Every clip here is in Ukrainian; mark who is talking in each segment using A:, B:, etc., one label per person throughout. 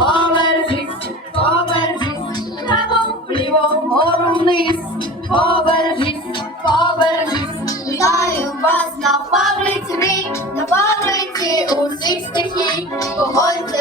A: повержись, повержись, право вліво вгору вниз, повержись, повержись, вітаю вас на фабриці, на фабриці усіх стихій, погодьте.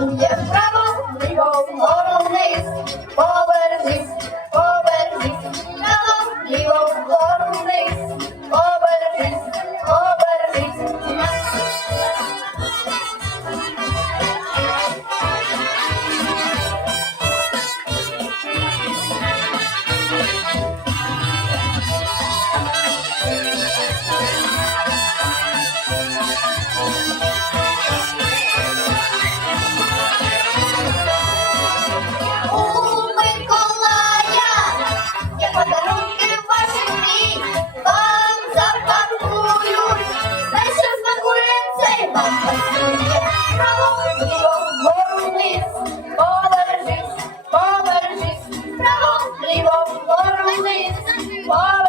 A: miembro, digo, Oh,